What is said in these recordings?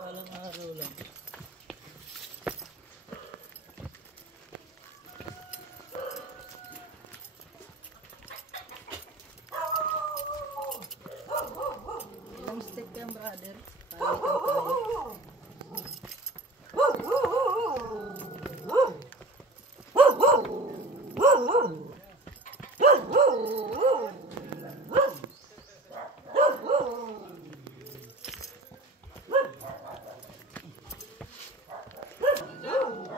Walang araw lang. Ilang stick yan, brother? Palitan tayo.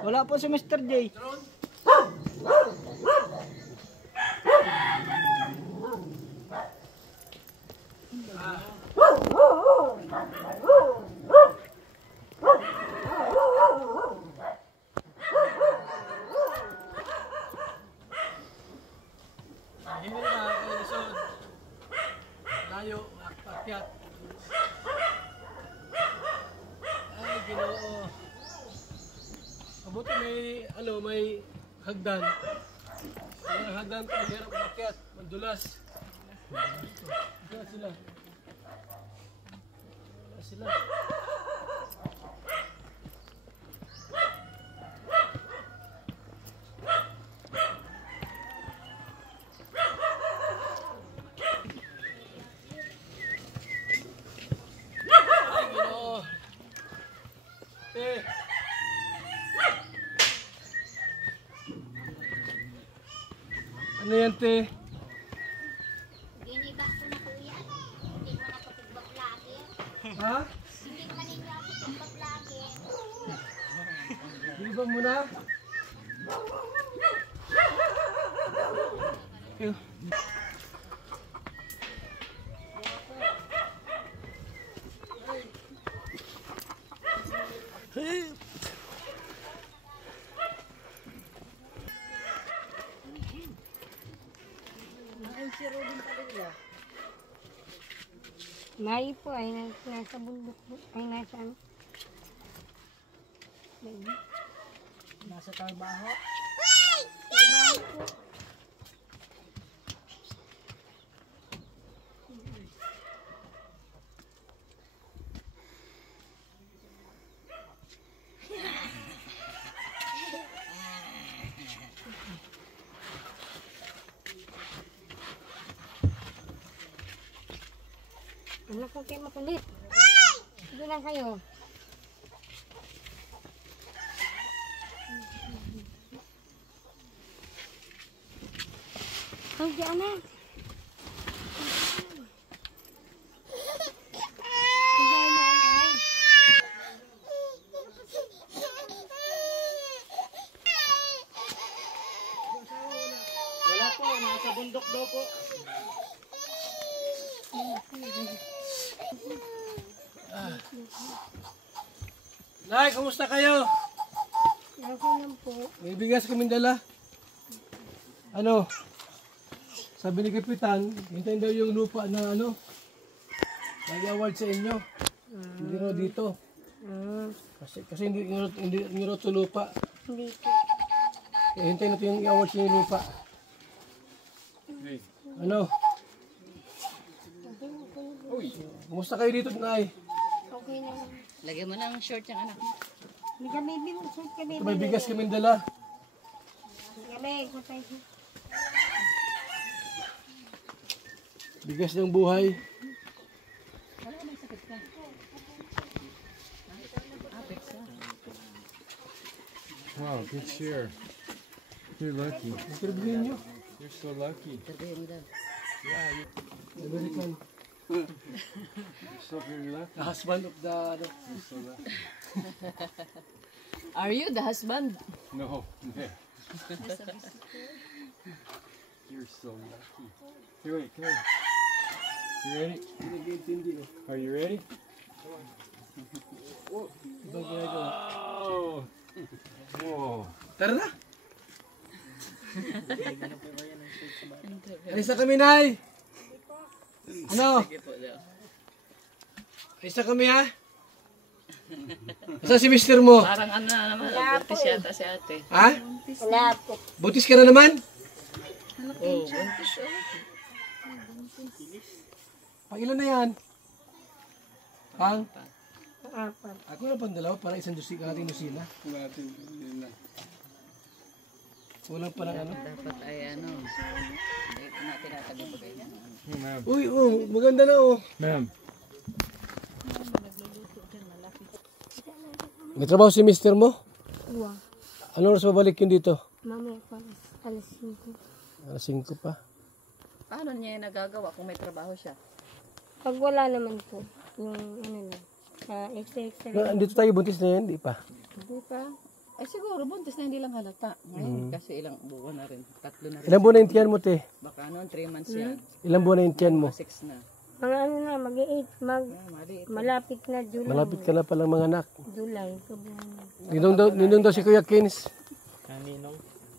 Wala po si Mr. J. Hindi na, Luzon. Tayo, akyat. Ay, Ginoo. Mabuti may hagdan. May hagdan ko, mahirap umakyat. Mandulas. Wala sila. Wala sila. Ay, Ginoo. Ano yan, te? Giniba ko na kuya. Hindi mo nakapagbablog lagi. Ha? Hindi naman ninyo ako pagbablog lagi. Biliban mo na? Okay. Si Robin talaga. May po ay nasa bundok po. Ay nasa ano? Nasa trabaho. Trabaho po. Anak ko kayo makulit. Sige lang kayo. Ang di anak. Wala po, nasa bundok daw po. Nay, kumusta kayo? Okay lang po. May bigas kaming dala. Ano? Sabi ni Kapitan, hintayin daw yung lupa na ano, may award sa inyo. Hindi raw dito. Kasi hindi raw ito lupa. Hindi po. Eh, hintayin natin yung award sa inyo lupa. Ano? Kumusta kayo dito, Nay? Okay na lang. Lagyan mo ng short yung anak mo. Hindi ka baby mo. Sweet ka baby. Ito may bigas kaming dala. Gabi, kutay ko. Bigas ng buhay. Wow, good share. You're lucky. Interviewin nyo. You're so lucky. Sabihin mo daw. American. You're so very lucky. The husband of the... ano, You're so lucky. Are you the husband? No, yeah. You're so lucky. Here, wait, come here. You ready? Hindi eh. Are you ready? Ibang ginagawa. Oh! Whoa! Tara na! Alisa kami, Nay! Ano? Sige po daw. Alisa kami, ha? Asa si mister mo? Parang ano na naman, buntis yata si ate. Ha? Wala po. Butis ka na naman? Oh, buntis oh. Pang ilan na yan? Pang? apat. Ako na pang dalawa para isang ating dosina. Kulang pa ng ano. Dapat ay ano. Hindi ko na tinatabi pa kayo. Ma'am. Uy, oh, maganda na oh. Ma'am. May trabaho si mister mo? Uwa. Ano oras babalik yun dito? Mamaya pa alas 5. Alas 5 pa. Paano niya yung nagagawa kung may trabaho siya? Pag wala naman po, yung ano na, extra. Dito tayo, buntis na yan, di pa. Hindi pa. Ay siguro, buntis na hindi lang halata. Ngayon, kasi ilang buwan na rin. 3 na rin. Ilang buwan na yung tiyan mo, te? Baka noon, 3 months yan. Ilang buwan na yung tiyan mo? 6 na. Mga ano na, mag-8, Maliit. malapit na July. Malapit ka na palang mga anak. July, kabuhan na. Ninong daw si Kuya Kins. Kaninong?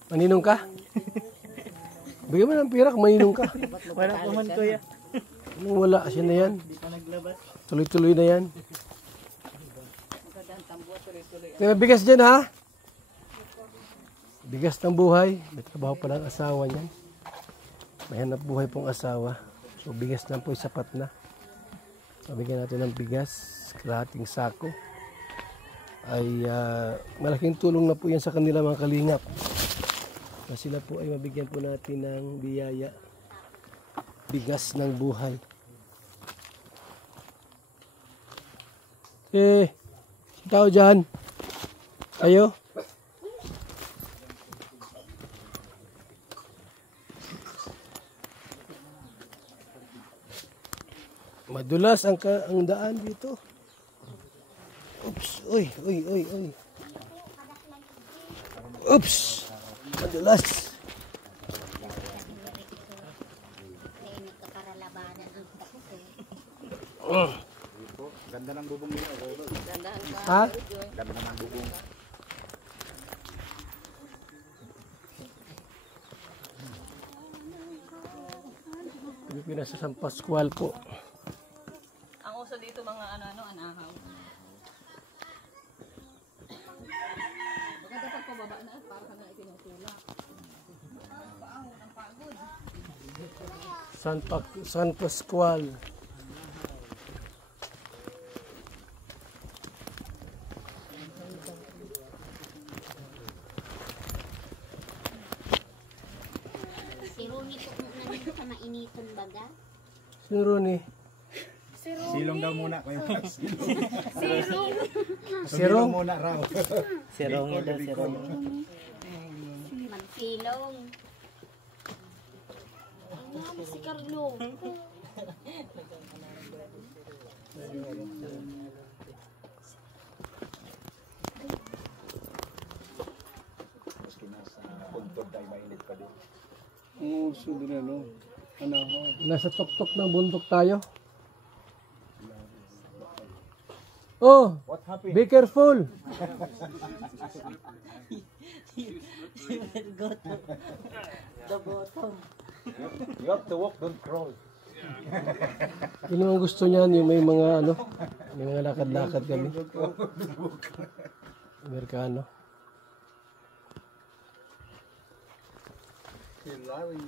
Maninong ka? Bigyan mo ng pira kung maninong ka. Wala po man kuya. Anong wala? Siya na yan. Hindi pa naglabas. Tuloy-tuloy na yan. Kaya bigas dyan ha? Bigas ng buhay. May trabaho pa ng asawa niyan. May hanap buhay pong asawa. So bigas lang po sapat na. Pabigyan natin ng bigas. Kalahating sako. Ay malaking tulong na po yan sa kanila mga kalingap. Na sila po ay mabigyan po natin ng biyaya. Bigas ng buhay. Si tao dyan. Kayo? Madulas ang daan dito. Oops. Uy. Oops. Madulas. May nagkakaralabanan ang tapos eh. Gandaan ka. Ha? Pilipinas sa San Pascual po. Ang uso dito mga ano-ano, anahaw. Baka dapat pababa na at para ka na itinutulak. San Pascual. Si Rooney po nandito sa mainitong baga. Sino Ronnie? Silong daw muna kayo. Sirong? Muna raw. Sirong daw, sirong. Magsilong. Ano si Carlo? Nasa tuktok ng bundok tayo. Oh, be careful. You have to walk, don't crawl. Yun ang gusto niyan, yung may mga ano, may mga lakad-lakad kami. Amerikano. Si Larry.